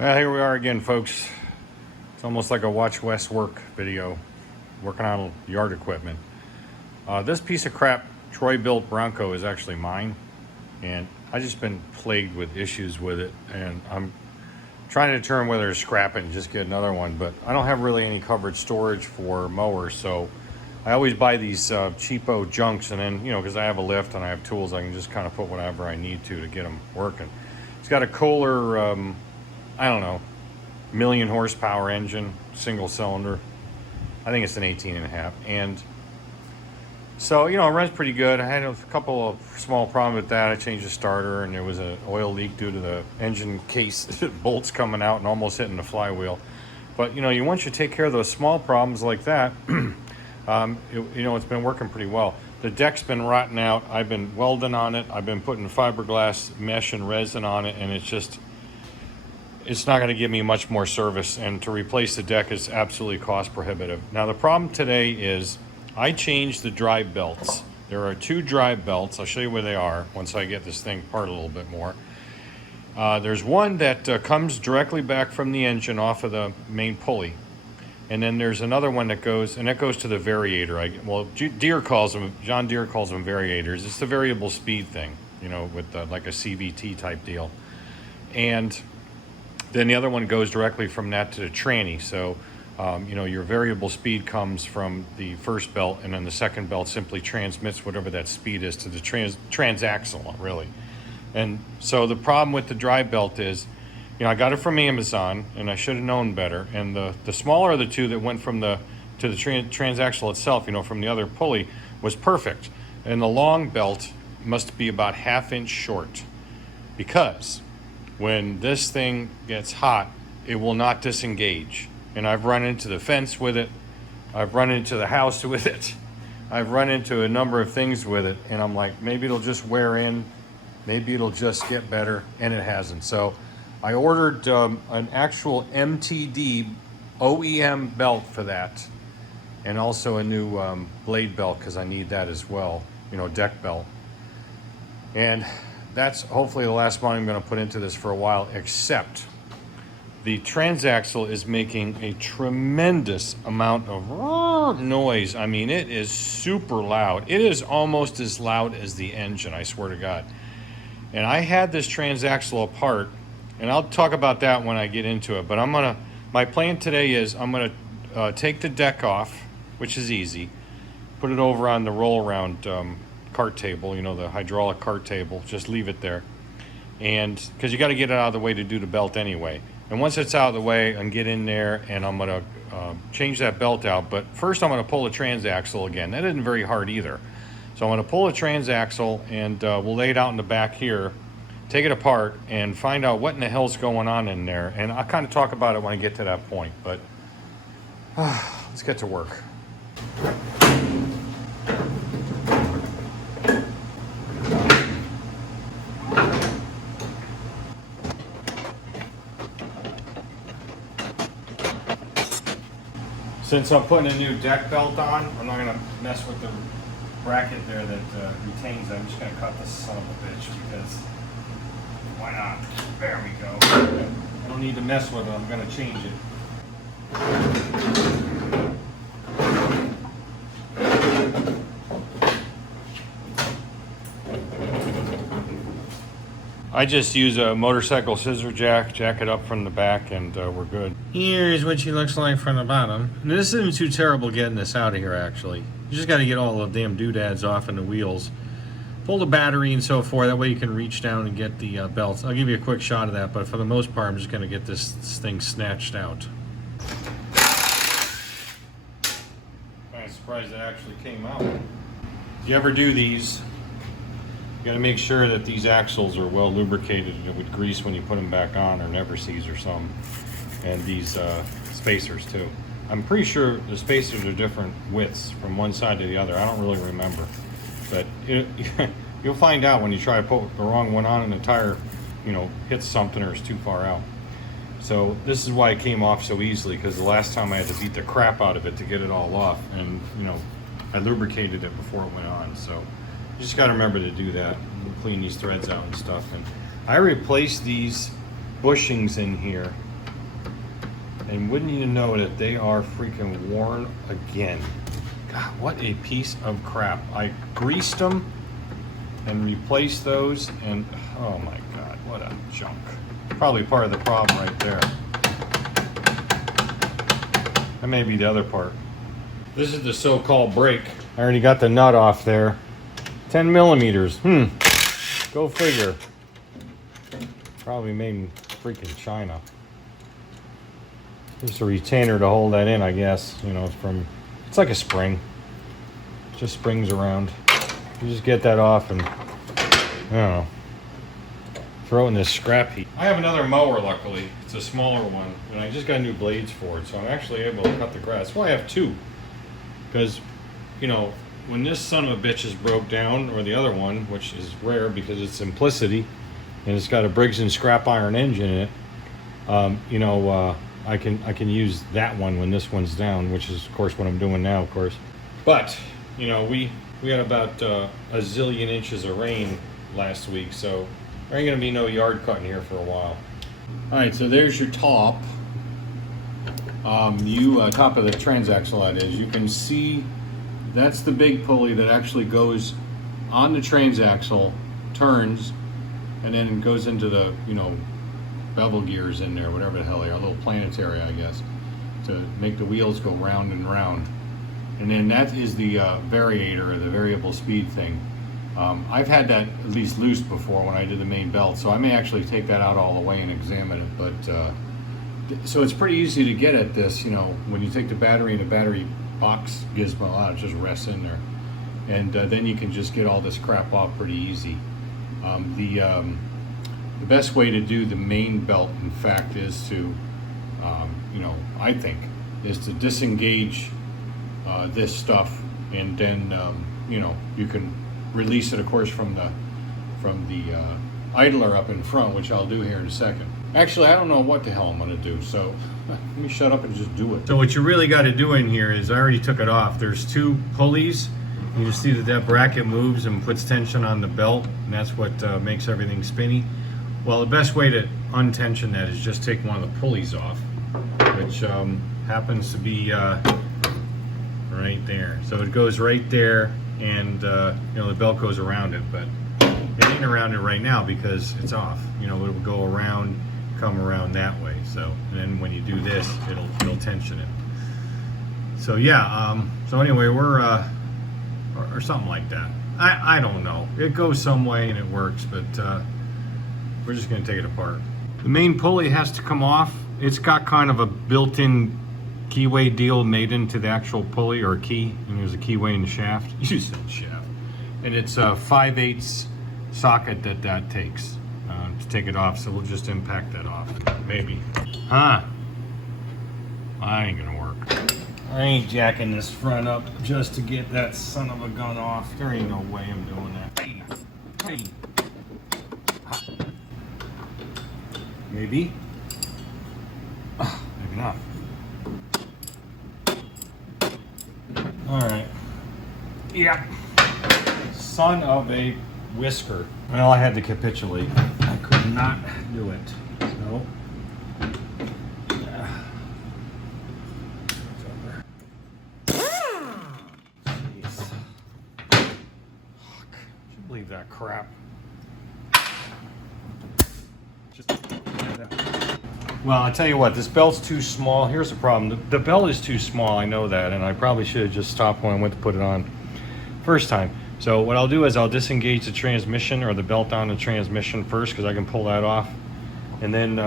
Well, here we are again, folks. It's almost like a Watch Wes work video, working on yard equipment. This piece of crap, Troy-Bilt Bronco, is actually mine, and I've just been plagued with issues with it, and I'm trying to determine whether to scrap it and just get another one, but I don't have really any covered storage for mowers, so I always buy these cheapo junks, and then, you know, because I have a lift and I have tools, I can just kind of put whatever I need to get them working. It's got a Kohler, I don't know, 1,000,000 horsepower engine, single cylinder. I think it's an 18.5, and so, you know, it runs pretty good. I had a couple of small problems with that. I changed the starter, and there was an oil leak due to the engine case bolts coming out and almost hitting the flywheel. But, you know, once you take care of those small problems like that, you know, it's been working pretty well. The deck's been rotting out. I've been welding on it. I've been putting fiberglass mesh and resin on it, and it's not going to give me much more service, and to replace the deck is absolutely cost prohibitive. Now, the problem today is I changed the drive belts. There are two drive belts. I'll show you where they are once I get this thing apart a little bit more. There's one that comes directly back from the engine off of the main pulley, and then there's another one that goes, and that goes to the variator. John Deere calls them variators. It's the variable speed thing, you know, with like a CVT type deal. And then the other one goes directly from that to the tranny. So, you know, your variable speed comes from the first belt, and then the second belt simply transmits whatever that speed is to the transaxle, really. And so the problem with the drive belt is, you know, I got it from Amazon, and I should have known better. And the smaller of the two that went from to the transaxle itself, you know, from the other pulley, was perfect. And the long belt must be about 1/2 inch short, because when this thing gets hot, it will not disengage. And I've run into the fence with it. I've run into the house with it. I've run into a number of things with it. And I'm like, maybe it'll just wear in. Maybe it'll just get better. And it hasn't. So I ordered an actual MTD OEM belt for that. And also a new blade belt, because I need that as well. You know, deck belt. And that's hopefully the last money I'm going to put into this for a while, except the transaxle is making a tremendous amount of noise. I mean, it is super loud. It is almost as loud as the engine, I swear to God. And I had this transaxle apart, and I'll talk about that when I get into it, but my plan today is I'm going to take the deck off, which is easy, put it over on the roll-around cart table, you know, the hydraulic cart table, just leave it there. And because you got to get it out of the way to do the belt anyway. And once it's out of the way, and get in there, and I'm going to change that belt out. But first I'm going to pull the transaxle again. That isn't very hard either. So I'm going to pull the transaxle, and we'll lay it out in the back here, take it apart, and find out what in the hell's going on in there. And I'll kind of talk about it when I get to that point. But let's get to work. Since I'm putting a new deck belt on, I'm not going to mess with the bracket there that retains it. I'm just going to cut this son of a bitch, because why not? There we go. I don't need to mess with it. I'm going to change it. I just use a motorcycle scissor jack it up from the back, and we're good. Here's what she looks like from the bottom. And this isn't too terrible getting this out of here, actually. You just got to get all the damn doodads off and the wheels. Pull the battery and so forth. That way you can reach down and get the belts. I'll give you a quick shot of that, but for the most part, I'm just going to get this thing snatched out. I'm surprised it actually came out. If you ever do these, you got to make sure that these axles are well lubricated with grease when you put them back on, or never sees or something. And these spacers too. I'm pretty sure the spacers are different widths from one side to the other. I don't really remember, but you'll find out when you try to put the wrong one on and the tire, you know, hits something or is too far out. So this is why it came off so easily, because the last time I had to beat the crap out of it to get it all off, and you know, I lubricated it before it went on. So you just got to remember to do that. We'll clean these threads out and stuff. And I replaced these bushings in here And wouldn't you know it, they are freaking worn again. God, what a piece of crap. I greased them and replaced those, and oh my God, what a junk. Probably part of the problem right there. That may be the other part. This is the so-called brake. I already got the nut off there. 10 millimeters. Go figure. Probably made in freaking China. Just a retainer to hold that in, I guess. You know, it's like a spring. It just springs around. You just get that off and, I don't know, throw it in this scrap heap. I have another mower, luckily. It's a smaller one, and I just got new blades for it, so I'm actually able to cut the grass. Well, I have two, because, you know, when this son of a bitch is broke down, or the other one, which is rare because it's simplicity, and it's got a Briggs and scrap iron engine in it, you know, I can use that one when this one's down, which is, of course, what I'm doing now, of course. But, you know, we had about a zillion inches of rain last week, so there ain't gonna be no yard cutting here for a while. All right, so there's your top. Top of the transaxle, that is. You can see that's the big pulley that actually goes on the transaxle, turns, and then goes into the, you know, bevel gears in there, whatever the hell they are, a little planetary, I guess, to make the wheels go round and round. And then that is the variator, or the variable speed thing. I've had that at least loose before when I did the main belt, so I may actually take that out all the way and examine it. But so it's pretty easy to get at this, you know, when you take the battery and the battery box gizmo out, it just rests in there. And then you can just get all this crap off pretty easy. The best way to do the main belt, in fact, is to, you know, I think, is to disengage this stuff, and then, you know, you can release it, of course, from the idler up in front, which I'll do here in a second. Actually, I don't know what the hell I'm going to do, so let me shut up and just do it. So what you really got to do in here is, I already took it off. There's two pulleys. You just see that bracket moves and puts tension on the belt, and that's what makes everything spinny. Well, the best way to untension that is just take one of the pulleys off, which happens to be right there. So it goes right there, and you know, the belt goes around it, but it ain't around it right now because it's off. You know, it will go around, come around that way. So, and then when you do this, it'll tension it. So yeah. So anyway, we're or something like that. I don't know. It goes some way and it works, but we're just going to take it apart. The main pulley has to come off. It's got kind of a built-in keyway deal made into the actual pulley, or key, and there's a keyway in the shaft. You said shaft. And it's a 5/8 socket that takes to take it off, so we'll just impact that off. Maybe. Huh. I ain't gonna work. I ain't jacking this front up just to get that son of a gun off. There ain't no way I'm doing that. Hey. Maybe. Maybe not. Alright. Yeah. Son of a whisker. Well, I had to capitulate. I could not do it. So. Yeah. It's over. Jeez. Fuck. Can't you believe that crap? Well, I tell you what, this belt's too small. Here's the problem. The belt is too small, I know that, and I probably should have just stopped when I went to put it on first time. So what I'll do is I'll disengage the transmission, or the belt on the transmission first, because I can pull that off. And then,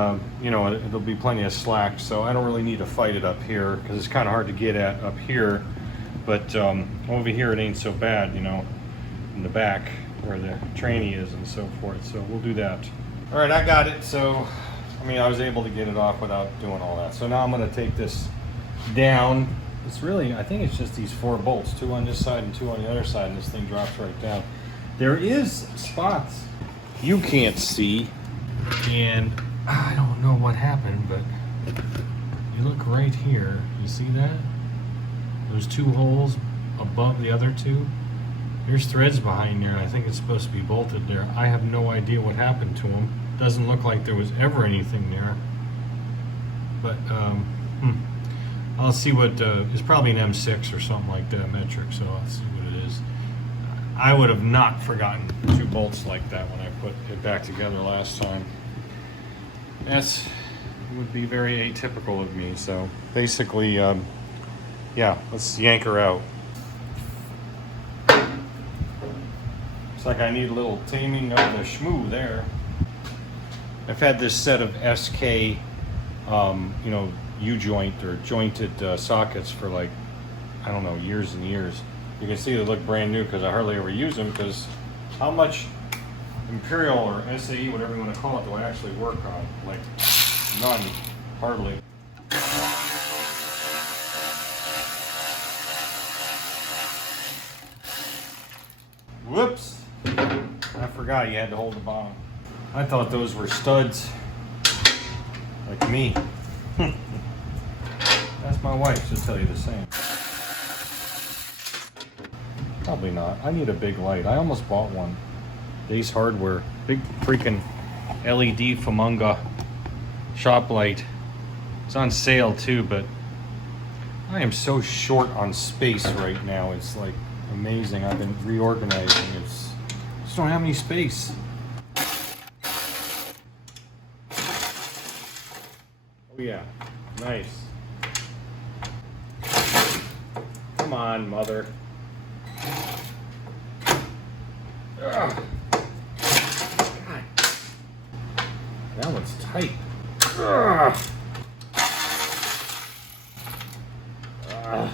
you know, there'll be plenty of slack, so I don't really need to fight it up here, because it's kind of hard to get at up here. But over here it ain't so bad, you know, in the back where the tranny is and so forth. So we'll do that. All right, I got it. So, I mean, I was able to get it off without doing all that. So now I'm going to take this down. It's really, I think it's just these 4 bolts, 2 on this side and 2 on the other side, and this thing drops right down. There is spots you can't see, and I don't know what happened, but you look right here. You see that? Those 2 holes above the other 2. There's threads behind there, and I think it's supposed to be bolted there. I have no idea what happened to them. Doesn't look like there was ever anything there. But I'll see what, it's probably an M6 or something like that, metric, so I'll see what it is. I would have not forgotten 2 bolts like that when I put it back together last time. That's would be very atypical of me, so basically, yeah, let's yank her out. Looks like I need a little taming of the shmoo there. I've had this set of SK, you know, U-joint or jointed sockets for like, I don't know, years and years. You can see they look brand new because I hardly ever use them, because how much Imperial or SAE, whatever you want to call it, do I actually work on? Like, none, hardly. Whoops, I forgot you had to hold the bottom. I thought those were studs, like me. That's my wife, she'll tell you the same. Probably not. I need a big light. I almost bought one. Ace Hardware. Big freaking LED Famunga shop light. It's on sale too, but I am so short on space right now. It's like amazing. I've been reorganizing. I just don't have any space. Oh yeah, nice. Come on, mother. Ugh. God. That one's tight. Ugh. There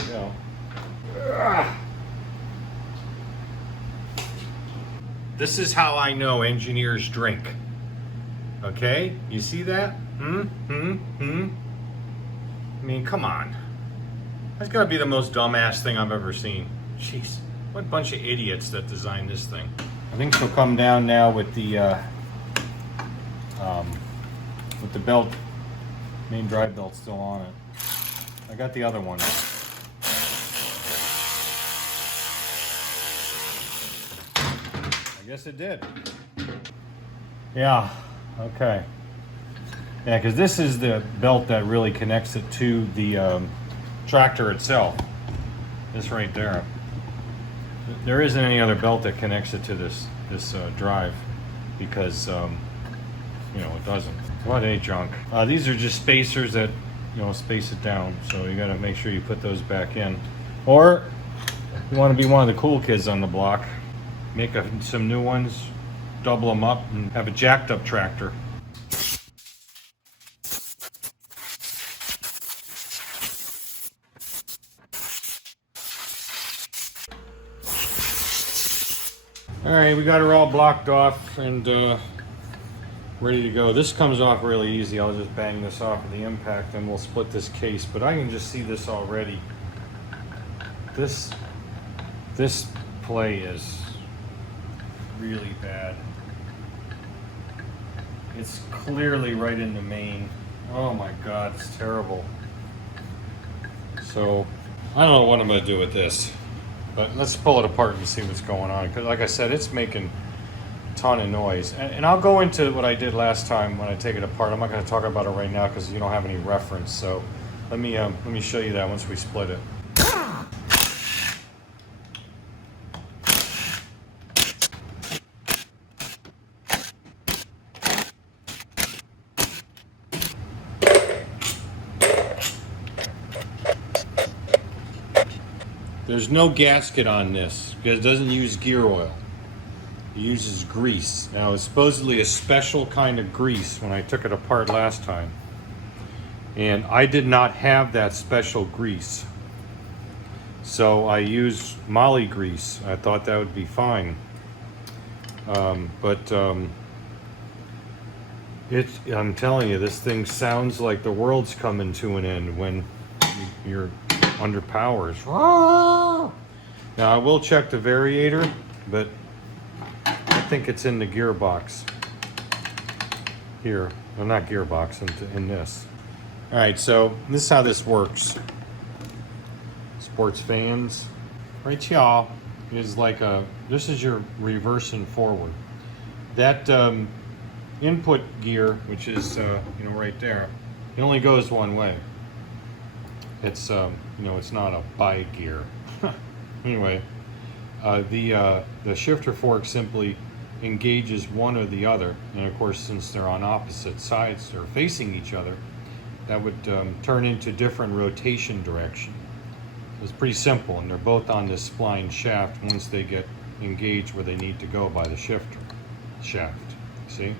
you go. Ugh. This is how I know engineers drink. Okay? You see that? I mean, come on. That's gotta be the most dumbass thing I've ever seen. Jeez, what bunch of idiots that designed this thing. I think she'll come down now with the belt, main drive belt still on it. I got the other one. I guess it did. Yeah, okay. Yeah, because this is the belt that really connects it to the tractor itself. This right there. There isn't any other belt that connects it to this drive, because you know, it doesn't. What a junk. These are just spacers that, you know, space it down. So you got to make sure you put those back in. Or you want to be one of the cool kids on the block, make some new ones, double them up, and have a jacked up tractor. All right, we got her all blocked off and ready to go. This comes off really easy. I'll just bang this off of the impact and we'll split this case, but I can just see this already. This play is really bad. It's clearly right in the main. Oh my God, it's terrible. So I don't know what I'm gonna do with this, but let's pull it apart and see what's going on. Because like I said, it's making a ton of noise. And I'll go into what I did last time when I take it apart. I'm not gonna talk about it right now because you don't have any reference. So let me show you that once we split it. There's no gasket on this because it doesn't use gear oil. It uses grease. Now it's supposedly a special kind of grease when I took it apart last time. And I did not have that special grease. So I used moly grease. I thought that would be fine. I'm telling you, this thing sounds like the world's coming to an end when you're under powers. Now I will check the variator, but I think it's in the gearbox here. Well, not gearbox, in this. All right, so this is how this works. Sports fans. Right here is like this is your reverse and forward. That input gear, which is right there, it only goes one way. It's it's not a bi gear. Anyway, the shifter fork simply engages one or the other, and of course, since they're on opposite sides or facing each other, that would turn into different rotation direction. It's pretty simple, and they're both on this spline shaft once they get engaged where they need to go by the shifter shaft. See?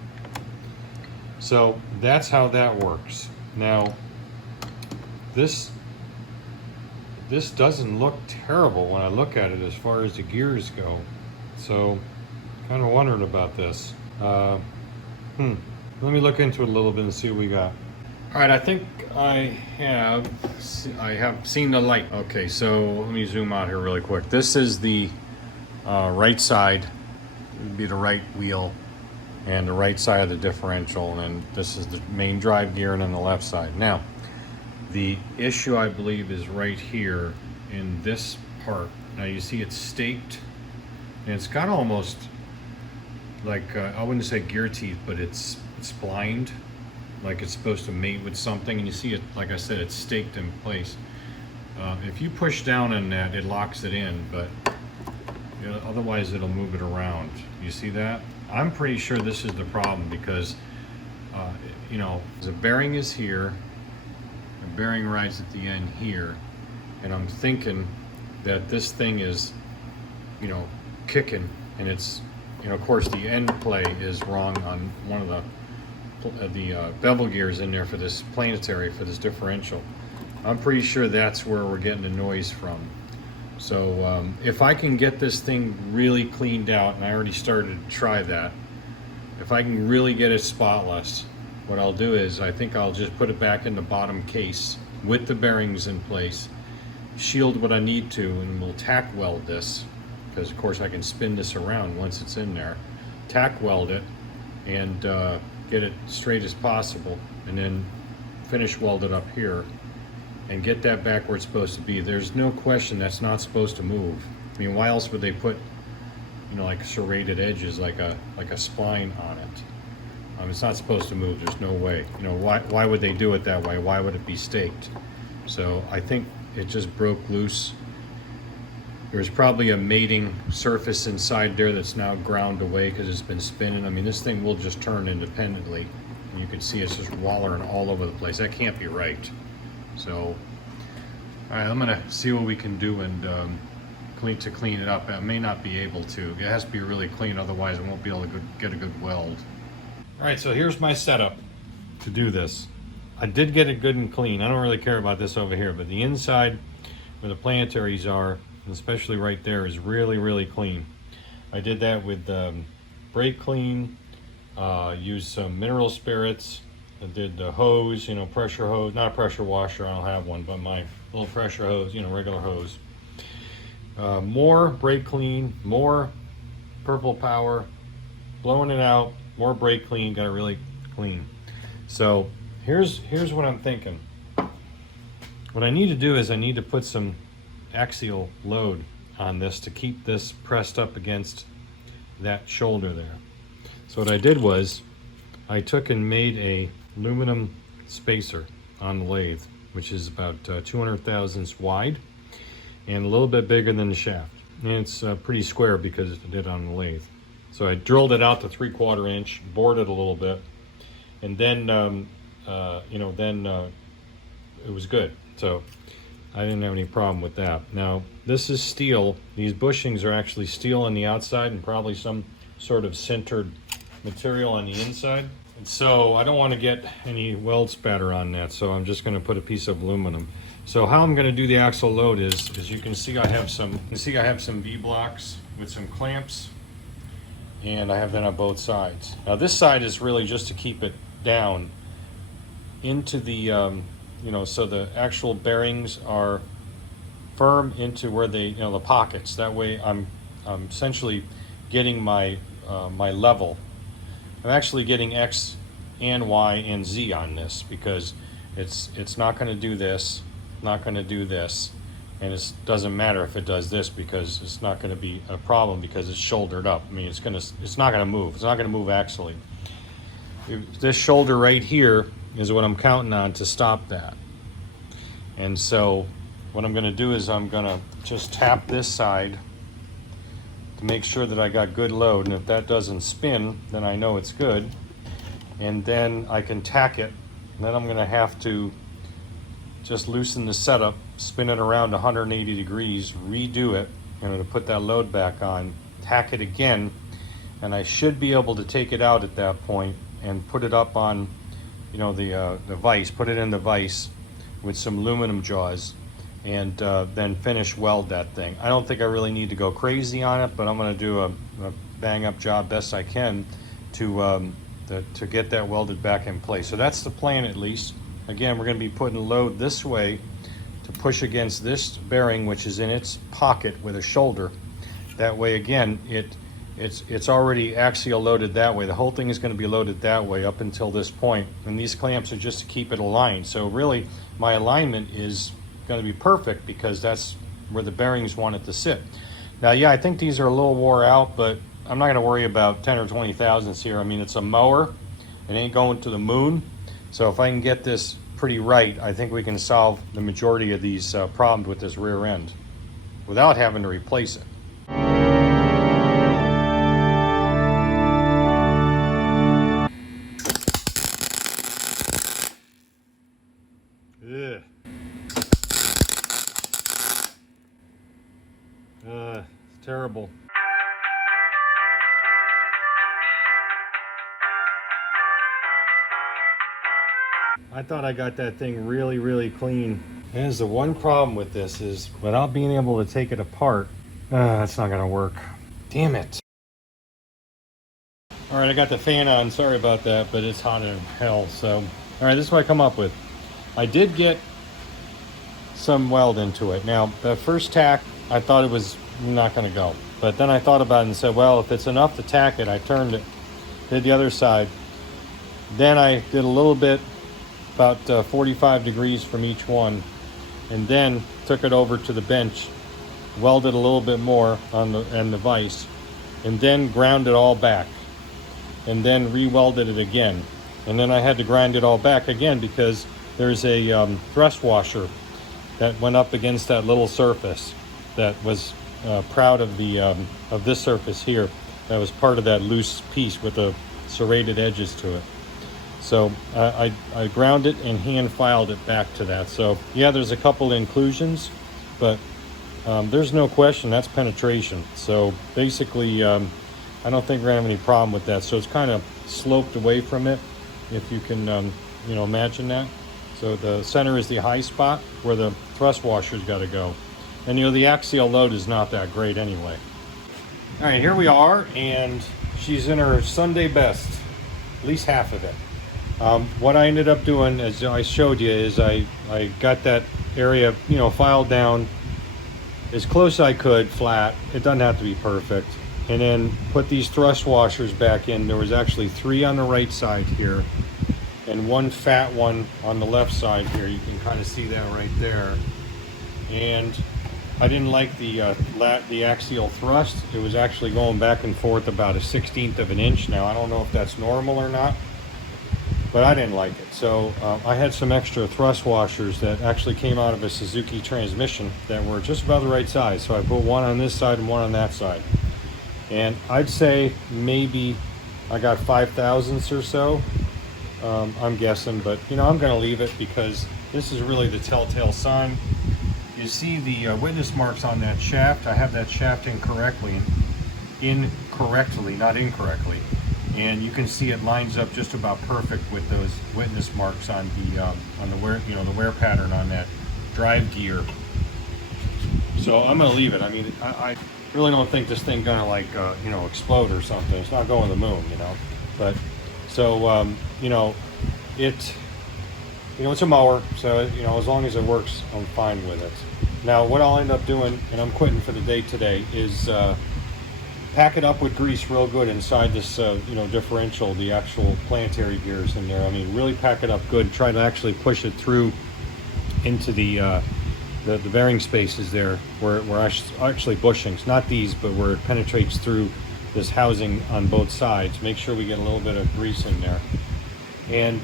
So that's how that works. Now, this doesn't look terrible when I look at it as far as the gears go. So, kind of wondering about this. Let me look into it a little bit and see what we got. All right, I think I have seen the light. Okay, so let me zoom out here really quick. This is the right side. It would be the right wheel and the right side of the differential, and then this is the main drive gear, and then the left side. Now, the issue I believe is right here in this part. Now you see it's staked, and it's got almost like I wouldn't say gear teeth, but it's splined, like it's supposed to mate with something. And you see it, like I said, it's staked in place. If you push down on that, it locks it in, but otherwise it'll move it around. You see that? I'm pretty sure this is the problem because the bearing is here. The bearing rides at the end here, and I'm thinking that this thing is kicking, and it's of course the end play is wrong on one of the bevel gears in there for this planetary, for this differential. I'm pretty sure that's where we're getting the noise from. So if I can get this thing really cleaned out, and I already started to try that, if I can really get it spotless, what I'll do is I think I'll just put it back in the bottom case with the bearings in place, shield what I need to, and we'll tack weld this, because of course I can spin this around once it's in there, tack weld it, and get it straight as possible, and then finish weld it up here and get that back where it's supposed to be. There's no question that's not supposed to move. I mean, why else would they put like serrated edges like a spline on it? It's not supposed to move. There's no way. Why would they do it that way? Why would it be staked? So I think it just broke loose. There's probably a mating surface inside there that's now ground away because it's been spinning. I mean, this thing will just turn independently, and you can see it's just wallering all over the place. That can't be right. So, all right, I'm gonna see what we can do and clean it up. I may not be able to. It has to be really clean, otherwise I won't be able to get a good weld. All right, so here's my setup to do this. I did get it good and clean. I don't really care about this over here, but the inside where the planetaries are, and especially right there, is really, really clean. I did that with brake clean, used some mineral spirits. I did the hose, pressure hose, not a pressure washer, I don't have one, but my little pressure hose, regular hose. More brake clean, more purple power, blowing it out, more brake clean, got it really clean. So here's what I'm thinking. What I need to do is I need to put some axial load on this to keep this pressed up against that shoulder there. So what I did was I took and made a aluminum spacer on the lathe, which is about 200 thousandths wide and a little bit bigger than the shaft. And it's pretty square because I did it on the lathe. So I drilled it out to 3/4 inch, bored it a little bit, and then it was good. So I didn't have any problem with that. Now this is steel. These bushings are actually steel on the outside and probably some sort of sintered material on the inside. And so I don't want to get any weld spatter on that, so I'm just going to put a piece of aluminum. So how I'm going to do the axle load is, as you can see, I have some V-blocks with some clamps, and I have that on both sides. Now this side is really just to keep it down into the, so the actual bearings are firm into where they, the pockets. That way I'm essentially getting my my level. I'm actually getting X and Y and Z on this because it's not going to do this, not going to do this, and it doesn't matter if it does this because it's not going to be a problem because it's shouldered up. I mean, it's not going to move. It's not going to move axially. this shoulder right here is what I'm counting on to stop that. And so what I'm gonna do is I'm gonna just tap this side to make sure that I got good load, and if that doesn't spin, then I know it's good. And then I can tack it, and then I'm gonna have to just loosen the setup, spin it around 180 degrees, redo it, to put that load back on, tack it again, and I should be able to take it out at that point and put it up on, the vise, put it in the vise with some aluminum jaws, and then finish weld that thing. I don't think I really need to go crazy on it, but I'm going to do a bang up job best I can to get that welded back in place. So that's the plan, at least. Again, we're going to be putting a load this way to push against this bearing, which is in its pocket with a shoulder. That way, again, it's already axial loaded that way. The whole thing is going to be loaded that way up until this point, and these clamps are just to keep it aligned. So really, my alignment is going to be perfect because that's where the bearings want it to sit. Now, yeah, I think these are a little wore out, but I'm not going to worry about 10 or 20 thousandths here. I mean, it's a mower. It ain't going to the moon. So if I can get this pretty right, I think we can solve the majority of these problems with this rear end without having to replace it. Ugh. It's terrible. I thought I got that thing really, really clean. And the one problem with this is without being able to take it apart, it's not gonna work. Damn it. All right, I got the fan on, sorry about that, but it's hot as hell. So, all right, this is what I come up with. I did get some weld into it. Now, the first tack, I thought it was not gonna go. But then I thought about it and said, well, if it's enough to tack it, I turned it, did the other side. Then I did a little bit, about 45 degrees from each one, and then took it over to the bench, welded a little bit more on the vise, and then ground it all back, and then re-welded it again. And then I had to grind it all back again because there's a thrust washer that went up against that little surface that was proud of this surface here. That was part of that loose piece with the serrated edges to it. So I ground it and hand filed it back to that. So yeah, there's a couple inclusions, but there's no question that's penetration. So basically, I don't think we're gonna have any problem with that. So it's kind of sloped away from it, if you can, imagine that. So the center is the high spot where the thrust washer's got to go, and the axial load is not that great anyway. All right, here we are, and she's in her Sunday best, at least half of it. What I ended up doing, as I showed you, is I got that area, filed down as close as I could, flat. It doesn't have to be perfect. And then put these thrust washers back in. There was actually 3 on the right side here, and 1 fat one on the left side here. You can kind of see that right there. And I didn't like the axial thrust. It was actually going back and forth about 1/16 of an inch. Now, I don't know if that's normal or not, but I didn't like it. So I had some extra thrust washers that actually came out of a Suzuki transmission that were just about the right size. So I put 1 on this side and 1 on that side. And I'd say maybe I got 5 thousandths or so. I'm guessing, but I'm gonna leave it because this is really the telltale sign. You see the witness marks on that shaft. I have that shaft incorrectly, not incorrectly. And you can see it lines up just about perfect with those witness marks on the wear, the wear pattern on that drive gear. So I'm gonna leave it. I mean, I really don't think this thing gonna explode or something. It's not going to the moon, But so it's a mower. So as long as it works, I'm fine with it. Now what I'll end up doing, and I'm quitting for the day today, is pack it up with grease real good inside this differential, the actual planetary gears in there. I mean, really pack it up good. Try to actually push it through into the bearing spaces there where we're actually bushings, not these, but where it penetrates through this housing on both sides. Make sure we get a little bit of grease in there. And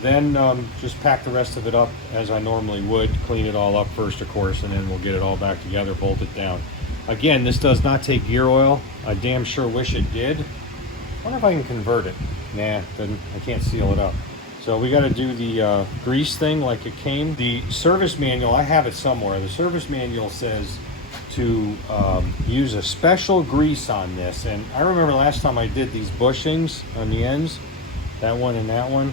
then just pack the rest of it up as I normally would. Clean it all up first, of course, and then we'll get it all back together, bolt it down. Again, this does not take gear oil. I damn sure wish it did. I wonder if I can convert it. Nah, then I can't seal it up. So we got to do the grease thing like it came. The service manual, I have it somewhere. The service manual says to use a special grease on this. And I remember last time I did these bushings on the ends, that one and that one,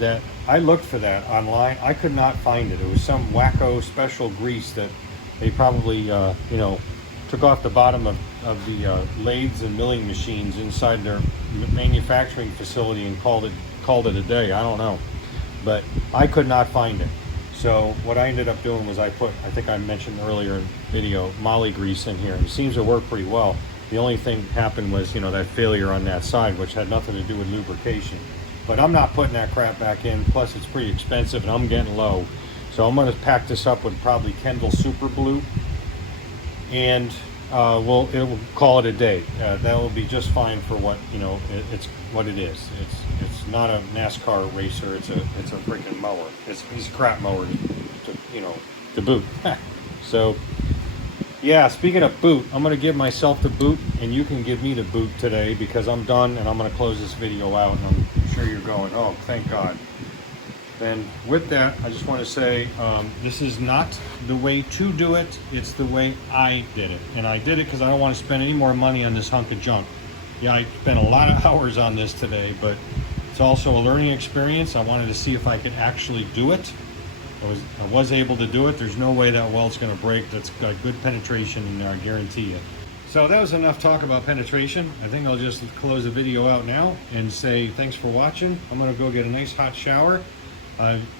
that I looked for that online. I could not find it. It was some wacko special grease that they probably, you know, took off the bottom of the lathes and milling machines inside their manufacturing facility and called it a day. I don't know, but I could not find it. So what I ended up doing was I put, I think I mentioned earlier in the video, moly grease in here, and it seems to work pretty well. The only thing happened was, you know, that failure on that side, which had nothing to do with lubrication. But I'm not putting that crap back in, plus it's pretty expensive and I'm getting low. So I'm gonna pack this up with probably Kendall Super Blue, and we'll call it a day. That will be just fine for what, you know, it's what it is. It's not a NASCAR racer. It's a freaking mower. It's a piece of crap mower to boot. So yeah, speaking of boot, I'm gonna give myself the boot, and you can give me the boot today because I'm done, and I'm gonna close this video out. And I'm sure you're going, oh, thank God. And with that, I just want to say this is not the way to do it. It's the way I did it. And I did it because I don't want to spend any more money on this hunk of junk. Yeah, I spent a lot of hours on this today, but it's also a learning experience. I wanted to see if I could actually do it. I was able to do it. There's no way that weld's going to break. That's got good penetration, I guarantee you. So that was enough talk about penetration. I think I'll just close the video out now and say thanks for watching. I'm going to go get a nice hot shower.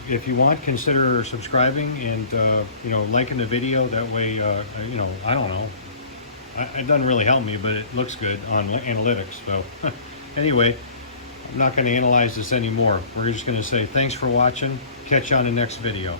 If you want, consider subscribing and you know, liking the video. That way, you know, I don't know. It doesn't really help me, but it looks good on analytics. So anyway, I'm not going to analyze this anymore. We're just going to say thanks for watching. Catch you on the next video.